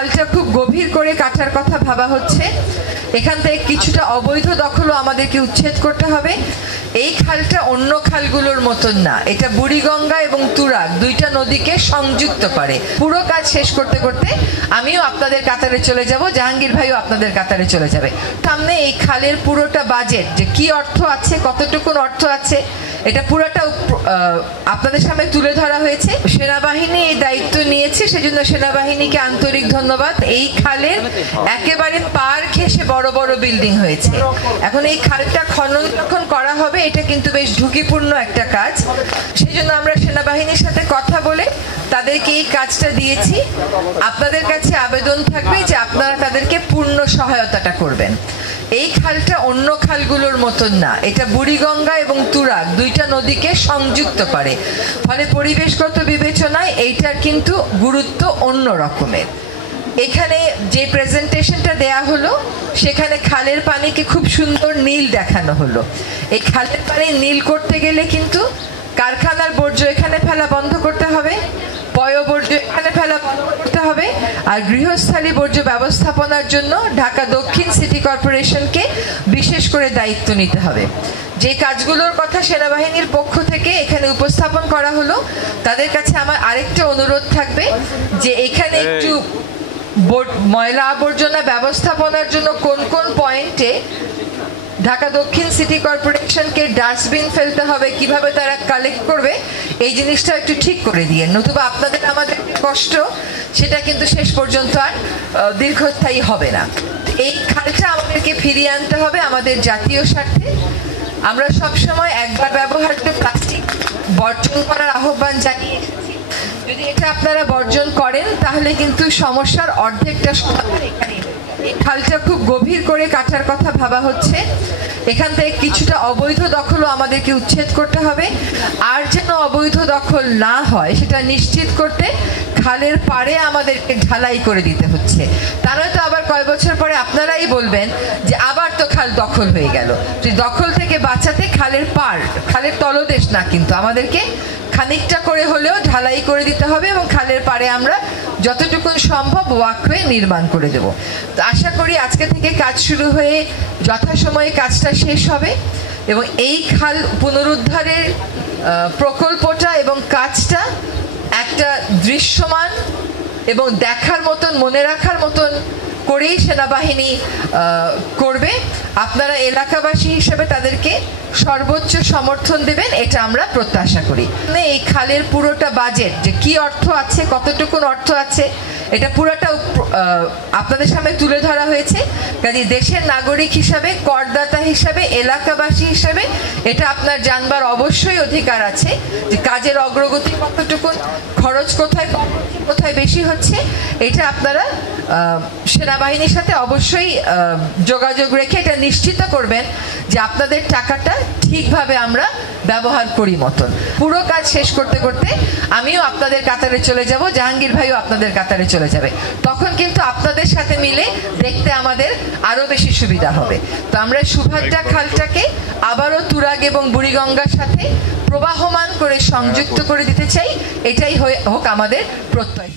খালটা খুব গভীর করে কাটার কথা ভাবা হচ্ছে। এখান থেকে কিছুটা অবৈধ দখলও আমাদেরকে উচ্ছেদ করতে হবে। এই খালটা অন্য খালগুলোর মতন না, এটা বুড়িগঙ্গা এবং তুরাগ দুইটা নদীকে সংযুক্ত করে। পুরো কাজ শেষ করতে করতে আমিও আপনাদের কাতারে চলে যাব, জাহাঙ্গীর ভাইও আপনাদের কাতারে চলে যাবে। সামনে এই খালের পুরোটা বাজেট, যে কি অর্থ আছে, কতটুকুন অর্থ আছে, এটা পুরোটা আপনাদের সামনে তুলে ধরা হয়েছে। সেনাবাহিনী এই দায়িত্ব নিয়েছে, সেজন্য সেনাবাহিনীকে আন্তরিক ধন্যবাদ। এই খালের একেবারে পার ঘেঁষে বড় বড় বিল্ডিং হয়েছে। এখন এই খালটা খনন যখন করা হবে, এটা কিন্তু বেশ ঝুঁকিপূর্ণ একটা কাজ। সেজন্য আমরা সেনাবাহিনীর সাথে কথা বলে তাদেরকে এই কাজটা দিয়েছি। আপনাদের কাছে আবেদন থাকবে যে আপনারা তাদেরকে পূর্ণ সহায়তাটা করবেন। এই খালটা অন্য খালগুলোর মতন না, এটা বুড়িগঙ্গা এবং তুরাগ দুইটা নদীকে সংযুক্ত করে। ফলে পরিবেশগত বিবেচনায় এইটার কিন্তু গুরুত্ব অন্য রকমের। এখানে যে প্রেজেন্টেশনটা দেয়া হলো, সেখানে খালের পানিকে খুব সুন্দর নীল দেখানো হলো। এই খালের পানি নীল করতে গেলে কিন্তু কারখানার বর্জ্য এখানে ফেলা বন্ধ করতে হবে, পয়ঃবর্জ্য এখানে ফেলা বন্ধ করতে হবে, আর গৃহস্থালী বর্জ্য ব্যবস্থাপনার জন্য ঢাকা দক্ষিণ সিটি কর্পোরেশনকে বিশেষ করে দায়িত্ব নিতে হবে। যে কাজগুলোর কথা সেনাবাহিনীর পক্ষ থেকে এখানে উপস্থাপন করা হলো, তাদের কাছে আমার আরেকটা অনুরোধ থাকবে যে এখানে একটু ময়লা আবর্জনা ব্যবস্থাপনার জন্য কোন কোন পয়েন্টে ঢাকা দক্ষিণ সিটি কর্পোরেশনকে ডাস্টবিন ফেলতে হবে, কিভাবে তারা কালেক্ট করবে, এই জিনিসটা একটু ঠিক করে দিয়ে, নতুবা আপনাদের আমাদের কষ্ট সেটা কিন্তু শেষ পর্যন্ত আর দীর্ঘস্থায়ী হবে না। এই খালটা আমাদেরকে ফিরিয়ে আনতে হবে আমাদের জাতীয় স্বার্থে। আমরা সবসময় একবার ব্যবহার্য প্লাস্টিক বর্জন করার আহ্বান জানিয়ে এসেছি। যদি এটা আপনারা বর্জন করেন তাহলে কিন্তু সমস্যার অর্ধেকটা সমাধান এখানে। এই খালটা খুব গভীর করে কাটার কথা ভাবা হচ্ছে। এখান থেকে কিছুটা অবৈধ দখলও আমাদেরকে উচ্ছেদ করতে হবে। আর যেন অবৈধ দখল না হয় সেটা নিশ্চিত করতে খালের পাড়ে আমাদেরকে ঢালাই করে দিতে হচ্ছে। তারা তো আবার কয়েক বছর পরে আপনারাই বলবেন যে আবার তো খাল দখল হয়ে গেল। দখল থেকে বাঁচাতে খালের পাড়, খালের তলদেশ না, কিন্তু আমাদেরকে খানিকটা করে হলেও ঢালাই করে দিতে হবে এবং খালের পাড়ে আমরা যতটুকু সম্ভব ওয়াকওয়ে নির্মাণ করে দেব। তো আশা করি আজকে থেকে কাজ শুরু হয়ে যথাসময়ে কাজটা শেষ হবে এবং এই খাল পুনরুদ্ধারের প্রকল্পটা এবং কাজটা একটা দৃশ্যমান এবং দেখার মতন, মনে রাখার মতন করেই সেনাবাহিনী করবে। আপনারা এলাকাবাসী হিসেবে তাদেরকে সর্বোচ্চ সমর্থন দেবেন, এটা আমরা প্রত্যাশা করি। এই খালের পুরোটা বাজেট, যে কি অর্থ আছে, কতটুকুন অর্থ আছে, এটা পুরোটা আপনাদের সামনে তুলে ধরা হয়েছে। কাজে দেশের নাগরিক হিসাবে, করদাতা হিসাবে, এলাকাবাসী হিসাবে এটা আপনার জানবার অবশ্যই অধিকার আছে যে কাজের অগ্রগতি কতটুকুন, খরচ কোথায় কম হচ্ছে, কোথায় বেশি হচ্ছে। এটা আপনারা সেনাবাহিনীর সাথে অবশ্যই যোগাযোগ রেখে এটা নিশ্চিত করবেন যে আপনাদের টাকাটা ঠিকভাবে আমরা ব্যবহার করি মতন। পুরো কাজ শেষ করতে করতে আমিও আপনাদের কাতারে চলে যাব, জাহাঙ্গীর ভাইও আপনাদের কাতারে চলে যাবে। তখন কিন্তু আপনাদের সাথে মিলে দেখতে আমাদের আরো বেশি সুবিধা হবে। তো আমরা সুভাদ্রা খালটাকে আবারও তুরাগ এবং বুড়িগঙ্গার সাথে প্রবাহমান করে সংযুক্ত করে দিতে চাই, এটাই হোক আমাদের প্রত্যয়।